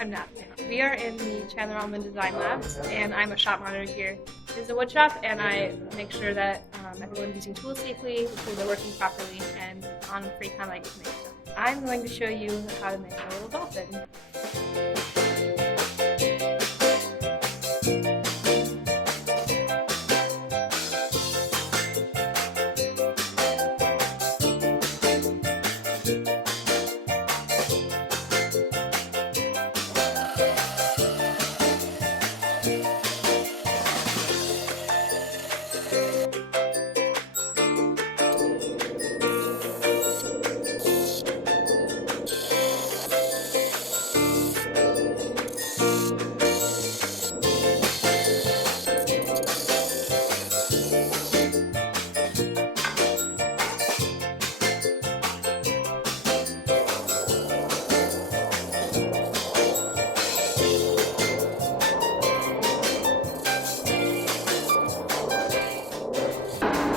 I'm not. We are in the Chandler Allman Design Labs, and I'm a shop monitor here. This is a wood shop, and I make sure that everyone's using tools safely, the tools are working properly, and on free time I get to make stuff. I'm going to show you how to make a little dolphin.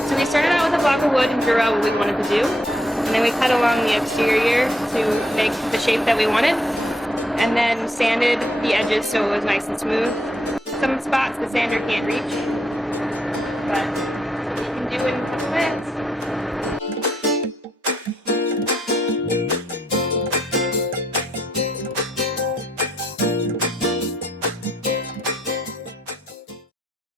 So we started out with a block of wood and drew out what we wanted to do, and then we cut along the exterior to make the shape that we wanted, and then sanded the edges so it was nice and smooth. Some spots the sander can't reach, but we can do it in a couple minutes.